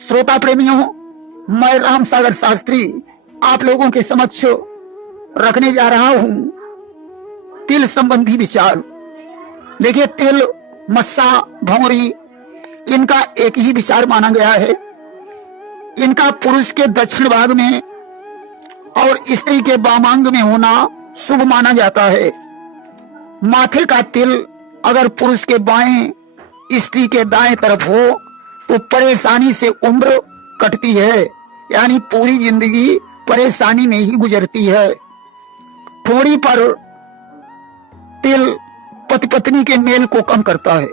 श्रोता प्रेमियों, मैं राम सागर शास्त्री आप लोगों के समक्ष रखने जा रहा हूं तिल संबंधी विचार। देखिए, तिल, मस्सा, भौंरी, इनका एक ही विचार माना गया है। इनका पुरुष के दक्षिण भाग में और स्त्री के वामांग में होना शुभ माना जाता है। माथे का तिल अगर पुरुष के बाएं, स्त्री के दाएं तरफ हो तो परेशानी से उम्र कटती है, यानी पूरी जिंदगी परेशानी में ही गुजरती है। ठोड़ी पर तिल पति पत्नी के मेल को कम करता है।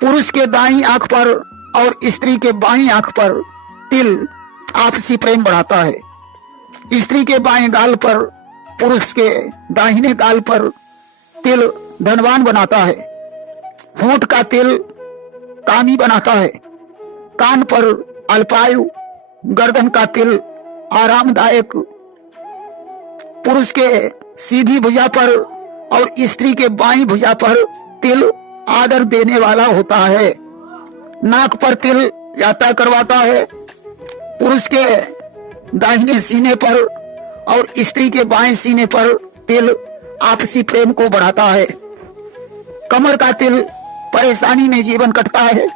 पुरुष के दाईं आंख पर और स्त्री के बाईं आंख पर तिल आपसी प्रेम बढ़ाता है। स्त्री के बाएं गाल पर, पुरुष के दाहिने गाल पर तिल धनवान बनाता है। होंठ का तिल कामी बनाता है। कान पर अल्पायु, गर्दन का तिल आरामदायक, पुरुष के सीधी भुजा पर और स्त्री के बाईं भुजा पर तिल आदर देने वाला होता है। नाक पर तिल यात्रा करवाता है। पुरुष के दाहिने सीने पर और स्त्री के बाएं सीने पर तिल आपसी प्रेम को बढ़ाता है। कमर का तिल परेशानी में जीवन कटता है।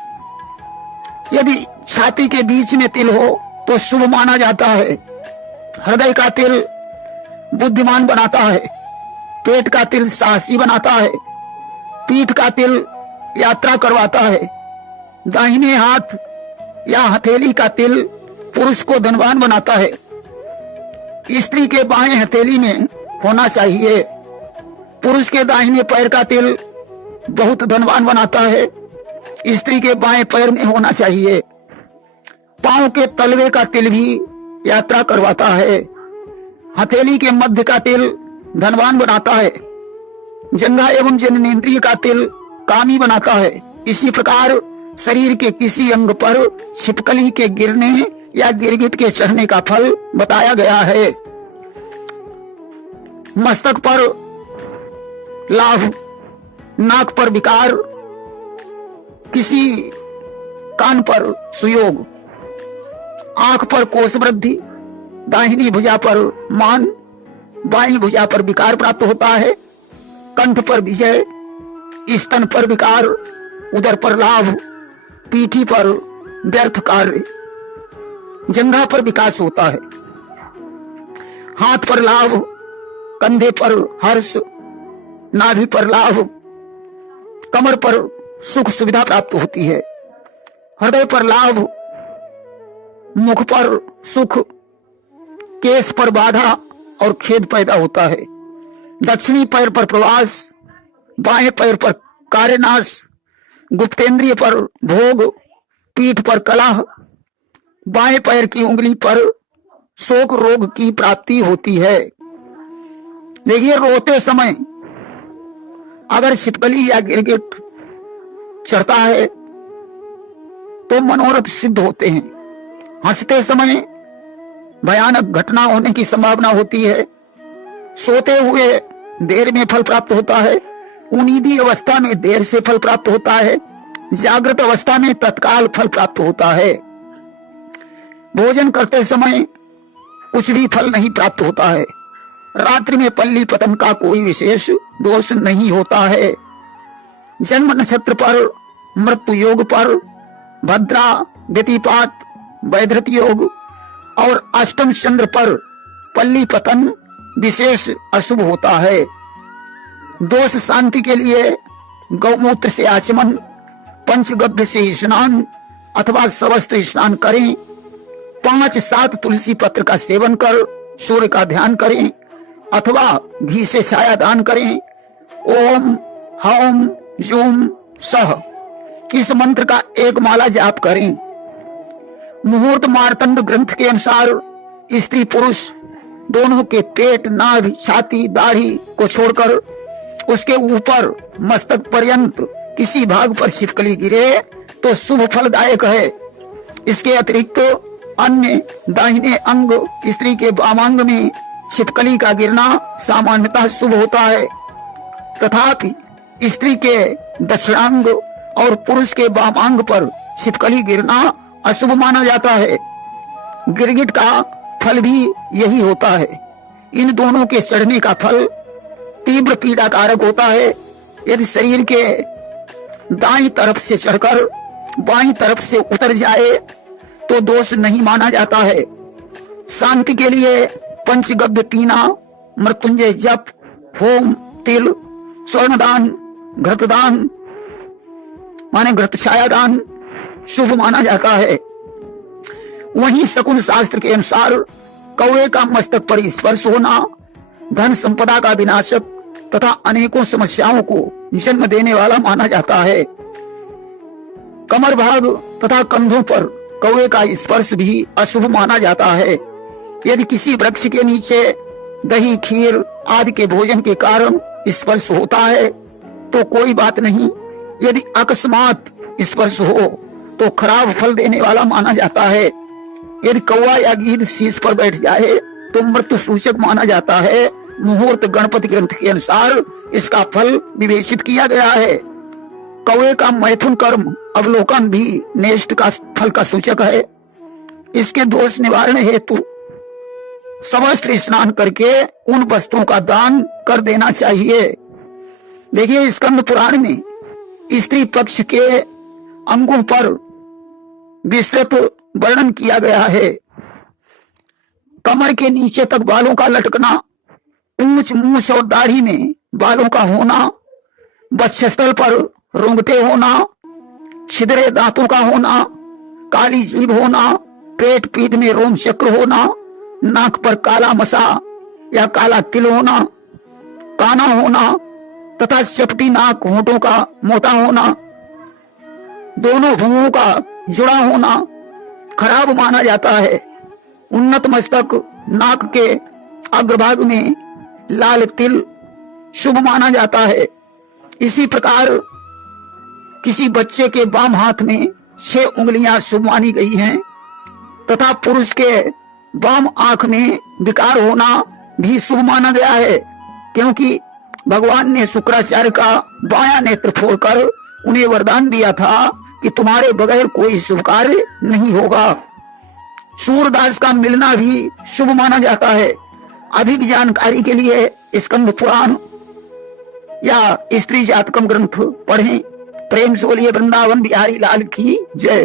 यदि छाती के बीच में तिल हो तो शुभ माना जाता है। हृदय का तिल बुद्धिमान बनाता है। पेट का तिल साहसी बनाता है। पीठ का तिल यात्रा करवाता है। दाहिने हाथ या हथेली का तिल पुरुष को धनवान बनाता है। स्त्री के बाएं हथेली में होना चाहिए। पुरुष के दाहिने पैर का तिल बहुत धनवान बनाता है। स्त्री के बाएं पैर में होना चाहिए। पांव के तलवे का तिल भी यात्रा करवाता है। हथेली के मध्य का तिल धनवान बनाता है। जंघा एवं जननेंद्रिय का तिल कामी बनाता है। इसी प्रकार शरीर के किसी अंग पर छिपकली के गिरने या गिरगिट के चढ़ने का फल बताया गया है। मस्तक पर लाभ, नाक पर विकार, किसी कान पर सुयोग, आंख पर कोष वृद्धि, दाहिनी भुजा पर मान, बाईं भुजा पर विकार प्राप्त होता है। कंठ पर विजय, स्तन पर विकार, उदर पर लाभ, पीठी पर व्यर्थ कार्य, जंघा पर विकास होता है। हाथ पर लाभ, कंधे पर हर्ष, नाभि पर लाभ, कमर पर सुख सुविधा प्राप्त होती है। हृदय पर लाभ, मुख पर सुख, केस पर बाधा और खेद पैदा होता है। दक्षिणी पैर पर प्रवास, बाएं पैर पर कार्यनाश, गुप्तेंद्रिय पर भोग, पीठ पर कलह, बाएं पैर की उंगली पर शोक रोग की प्राप्ति होती है। देखिए, रोते समय अगर छिपकली या गिरगिट चढ़ता है तो मनोरथ सिद्ध होते हैं। हंसते समय भयानक घटना होने की संभावना होती है। सोते हुए देर में फल प्राप्त होता है। उन्नीदी अवस्था में देर से फल प्राप्त होता है। जागृत अवस्था में तत्काल फल प्राप्त होता है। भोजन करते समय कुछ भी फल नहीं प्राप्त होता है। रात्रि में पल्ली पतन का कोई विशेष दोष नहीं होता है। जन्म नक्षत्र पर, मृत्यु योग पर, भद्रा, व्यतिपात, वैधृत योग और अष्टम चंद्र पर पल्ली पतन विशेष अशुभ होता है। दोष शांति के लिए गौमूत्र से आचमन, पंचगव्य से स्नान अथवा सवस्त्र स्नान करें। 5-7 तुलसी पत्र का सेवन कर सूर्य का ध्यान करें अथवा घी से छाया दान करें। ओम हौम जूम सह इस मंत्र का एक माला जाप करें। मुहूर्त मार्तंड ग्रंथ के अनुसार स्त्री पुरुष दोनों के पेट, नाभि, छाती, दाढ़ी को छोड़कर उसके ऊपर मस्तक पर्यंत किसी भाग पर छिपकली गिरे तो शुभ फलदायक है। इसके अतिरिक्त अन्य दाहिने अंग, स्त्री के वामांग में छिपकली का गिरना सामान्यतः शुभ होता है। तथापि स्त्री के दक्षिणांग और पुरुष के वामांग पर छिपकली गिरना अशुभ माना जाता है। गिरगिट का फल भी यही होता है। इन दोनों के चढ़ने का फल तीव्र पीड़ा कारक होता है। यदि शरीर के दाईं तरफ से चढ़कर बाईं तरफ से उतर जाए तो दोष नहीं माना जाता है। शांति के लिए पंचगव्य पीना, मृत्युंजय जप, होम, तिल, स्वर्णदान, घृतदान माने घृतछाया दान शुभ माना जाता है। वहीं शकुन शास्त्र के अनुसार कौवे का मस्तक पर स्पर्श होना धन संपदा का विनाशक तथा अनेकों समस्याओं को जन्म देने वाला माना जाता है। कमर भाग तथा कंधों पर कौवे का स्पर्श भी अशुभ माना जाता है। यदि किसी वृक्ष के नीचे दही, खीर आदि के भोजन के कारण स्पर्श होता है तो कोई बात नहीं। यदि अकस्मात स्पर्श हो तो खराब फल देने वाला माना जाता है। यदि कौवा या गीध शीश पर बैठ जाए तो मृत्यु सूचक माना जाता है। मुहूर्त गणपति ग्रंथ के अनुसार इसका फल विवेचित किया गया है। कौवे का मैथुन कर्म अवलोकन भी नेष्ट का फल का सूचक है। इसके दोष निवारण हेतु समस्त स्नान करके उन वस्त्रों का दान कर देना चाहिए। देखिए, स्कंद पुराण में स्त्री पक्ष के अंगों पर विस्तृत वर्णन किया गया है। कमर के नीचे तक बालों का लटकना, ऊंच मूछ और दाढ़ी में बालों का होना, वक्षस्थल पर रोंगटे होना, छिद्रे दांतों का होना, काली जीभ होना, पेट पीठ में रोम चक्र होना, नाक पर काला मसा या काला तिल होना, काना होना तथा चपटी नाक, होठों का मोटा होना, दोनों भुवों का जुड़ा होना खराब माना जाता है। उन्नत मस्तक, नाक के अग्रभाग में लाल तिल शुभ माना जाता है। इसी प्रकार किसी बच्चे के बाम हाथ में 6 उंगलियां शुभ मानी गई हैं तथा पुरुष के बाम आंख में विकार होना भी शुभ माना गया है, क्योंकि भगवान ने शुक्राचार्य का बायां नेत्र फोड़कर उन्हें वरदान दिया था कि तुम्हारे बगैर कोई शुभ कार्य नहीं होगा। सूरदास का मिलना भी शुभ माना जाता है। अधिक जानकारी के लिए स्कंद पुराण या स्त्री जातकम ग्रंथ पढ़ें। प्रेम से बोलिए वृंदावन बिहारी लाल की जय।